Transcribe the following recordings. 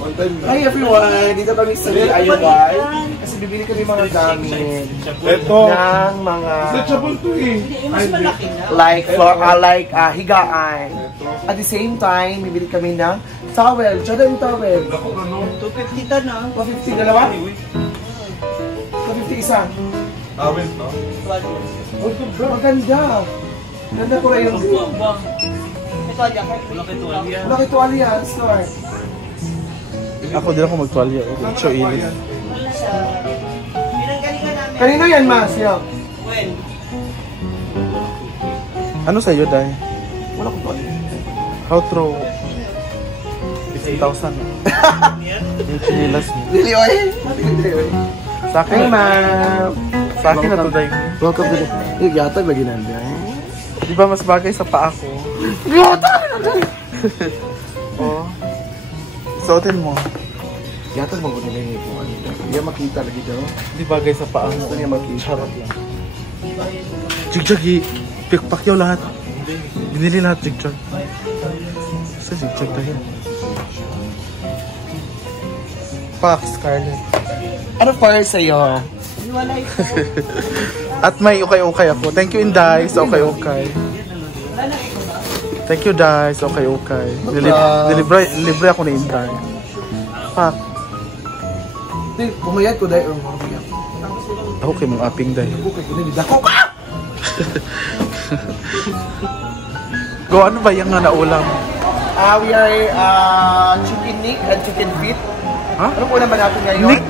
Hi everyone! Dito kami sa DIY. Kasi bibili kami mga gamit. Ito. Ng mga... Like higaan. At the same time, bibili kami ng towel. Tsada yung towel. 250 ta na. 150 dalawa? 150 isa. Towel to? Oh, bro, maganda. Ganda ko rin yung... Bakit tuwalya? Store. Ako din ako magtuwalya. Cho ilis. Kanino yan, Mas? Yo. Ano sa'yo, Day? Wala kong tuwalya. How throw? 50,000. Yung chinilas mo. Really, oy? Sa akin, Hey, ma'am. sa akin na to, Day. Welcome to the... Yung yata, lagi nanda. Di ba mas bagay sa paa ko? Yata! Oo. Suotin mo. Yata, mag-unang na yung ano. Hindi makita lagi daw. Di bagay sa paa mo. Gusto niya makita. Charot lang. Jigjagi. Pikpakyaw lahat. Binili lahat jigjag. Sa jigjag tayo. Pak, Scarlett. Ano para sa'yo? At may ukay-ukay ako. Thank you, Inday, sa ukay-ukay. Thank you, Day, sa ukay-ukay. Libre ako ni Inday. Pak. Pumayat ko dahil or pumayat. Ako kay mong aping, Day. Okay, kunin dako ka! Go, ano ba yung nga naulam? We are chicken neck and chicken feet. Ha? Ano po naman natin ngayon? Nick?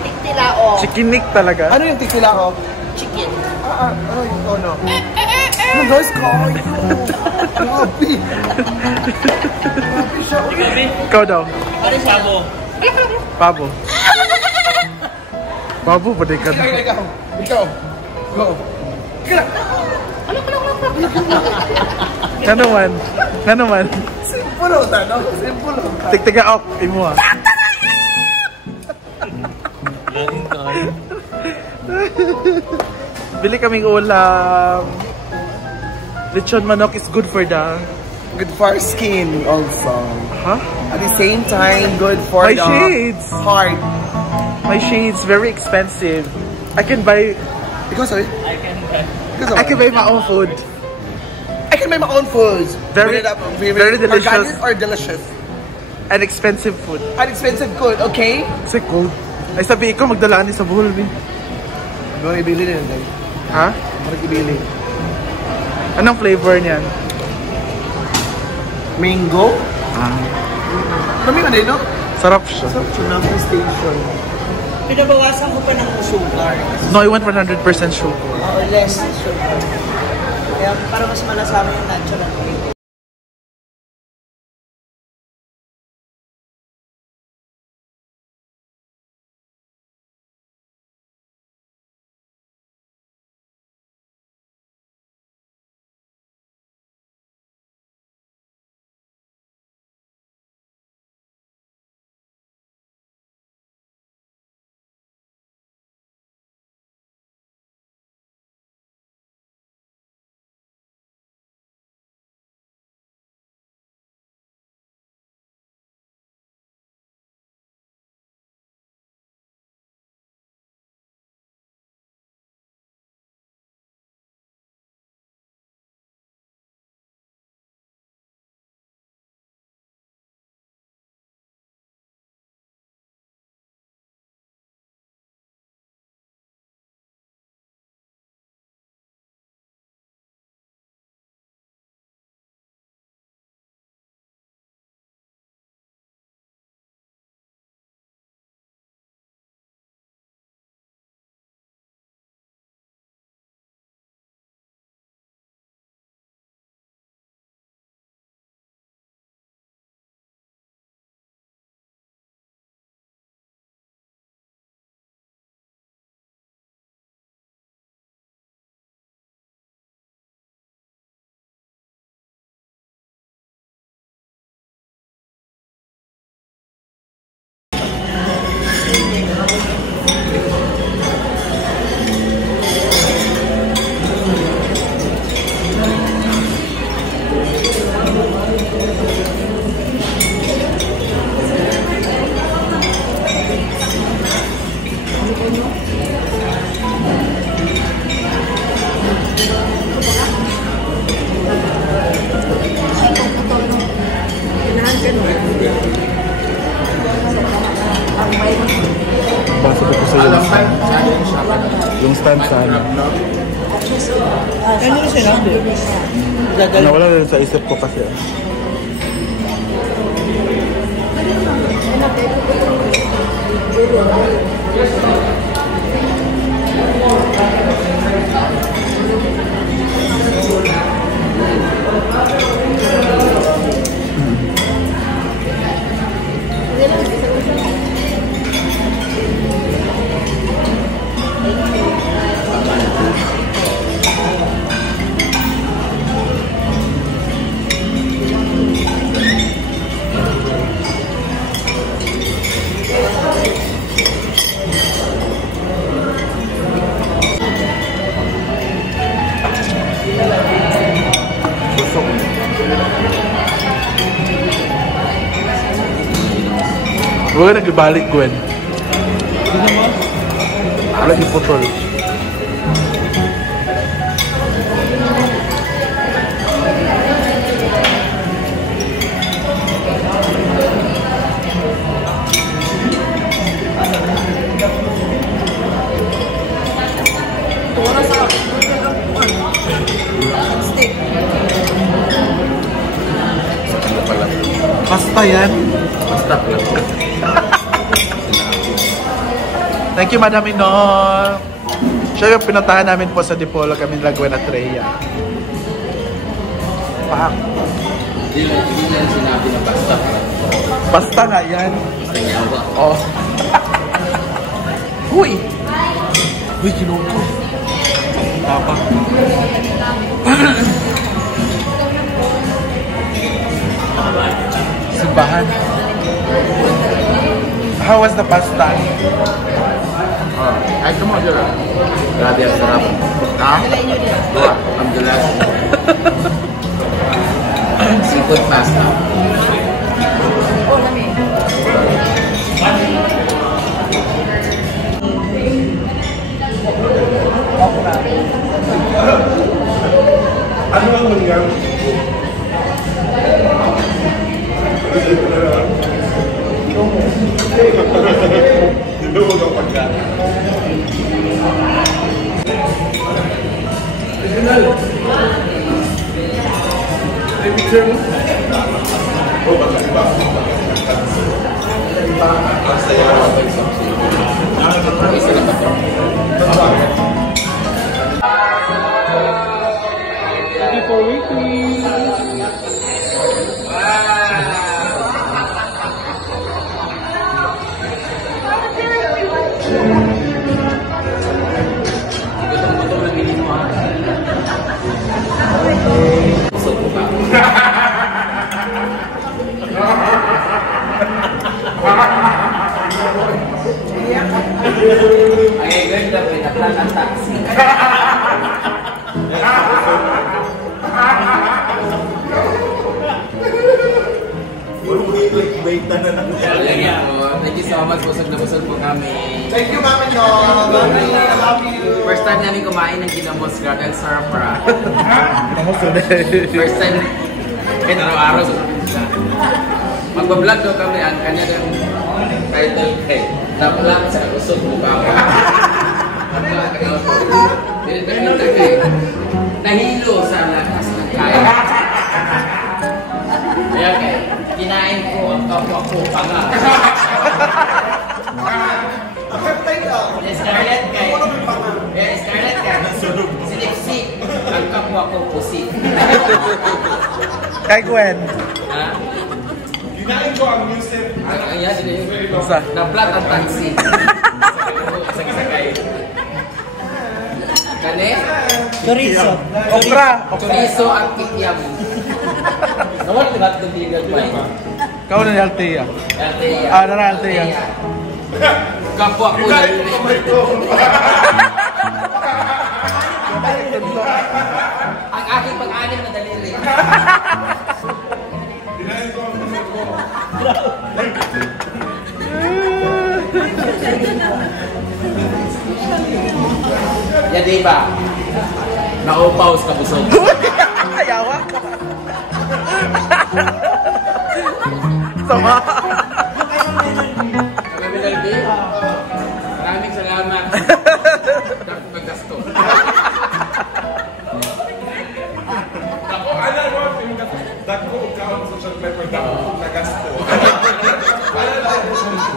Chicken Nick talaga? Ano yung tikila ko? Chicken. Ano yung tono? Ano guys, kayo? Grabe! Grabe siya. Ikaw daw. Ano yung sabo? Pabo. Pabo, baday ka na. Ikaw. Go. Kanuman. Kanuman. Simple o tanong. Simple o. Tiktiga up. Imo ah. Bili kaming ulam. Lechon manok is good for the... Good for skin also. Huh? At the same time, good for My the shades. heart. My shades, very expensive. I can buy... Because of it? I can buy my own food. I can make my own foods. Very delicious. Organic or delicious? And expensive food. An expensive good, okay? Kasi cold. Ay sabi ikaw magdala ni sa buhol, Bin. Ano ibili na yun? Ha? Ano ibili? Anong flavor niyan? Mango? Kami na din, no? Sarap siya. Sa Tsunami Station. Pinabawasan ko pa ng sugar. No, I want 100% sugar. Or less sugar. Kaya para mas malasama yung natural flavor. Basta ko sa yung stand saan. Ano yung sinabi? Nawala rin sa isip ko kasi. Huwag ka nagbalik, Gwen. Wala yung putol. Basta yan. Basta lang. Thank you, Madam Inol. Siya yung pinuntahan namin po sa Dipolo, kami nila Gwen at Rhea. Pak. Hindi lang sinabi na basta lang. Basta nga yan. Tanyawa. Oh. Uy! Uy, kinuko. Tapa. Simbahan. How was the pasta? Ay, kamu aja lah. Grabe ang sarap. Ha? Wah, alhamdulillah. Seafood pasta. Ano ang mangyang? Dito mo daw pagkain. Original. May picture mo? Oh, ba? Before waiting. Ay, ganda po. Naplan ang taxi. Thank you so much. Busog na busog po kami. Thank you, Mama Nyo. I love you. First time namin kumain ng ginamos. Grabe ang sarap pra. Kamusta din? First time. Kahit araw-araw sa pizza. Magbablog daw kami. Ang kanya ng title kay Naplan sa usog mukha ko. Nahilo sa lakas ng kaya. Kaya kinain ko ang kapwa ko panga. Scarlett kay. Scarlett kay. Sinipsik ang kapwa ko pusit. Kay Gwen. Ha? Kinain ko ang music. Ayan, sige. Basta. Na-flat ang taxi. Sakay-sakay. Kani? Chorizo. Okra. Chorizo at kikiam. Nawala lahat ng tingad ba? Kau na ni Althea. Althea. Ah, na Althea. Kapwa ko na rin. Ang aking pang-anim na daliri. Kinain ko ang music ko. Ya di ba? Naupaw sa kabusog. Ayawa. Sama. Kami Melody. Maraming salamat. Dako paggasto. Ako, ano mo? Dako account social climber. Dako nagasto.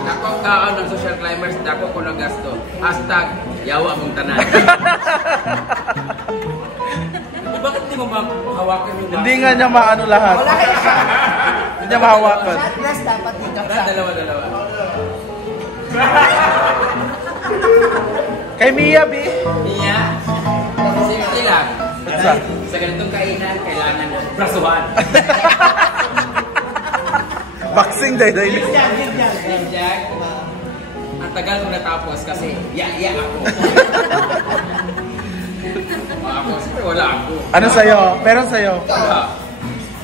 Dako kaon ng social climbers. Dako ko ng gasto. Hashtag yawa mong tanan. Bakit di mo hawakan yung Hindi nga niya maano lahat. Hindi niya mahawakan. Shot glass dapat dito. Dalawa. Kay Mia, B. Iya. Simple lang. Sa? Sa ganitong kainan, kailangan brasuhan. Boxing day. Jack, ang tagal ko natapos kasi ya ako. Ako, siyempre wala ako. Ano sa'yo? Meron sa'yo?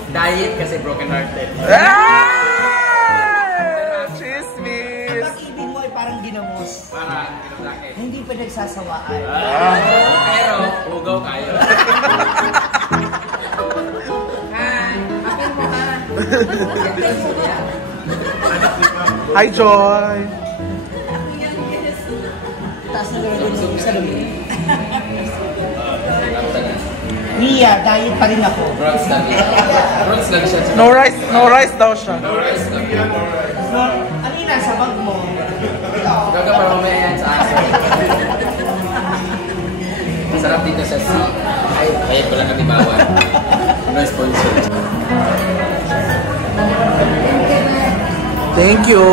Diet kasi broken hearted. Chismis! Pag-ibig mo ay parang ginamos. Para kinulaki. Hindi pa nagsasawaan. Pero, hugaw kayo. Akin mo ha. Hi, Joy! Taas na gano'n yung sa lumin. Mia, diet pa rin ako. Bronze lang siya. No rice daw siya. No rice lang. Ano yung nasa bag mo? Gaga para mamaya yan sa aso. Masarap dito sa sea. Ay, kahit wala kami bawal. No sponsor. Thank you!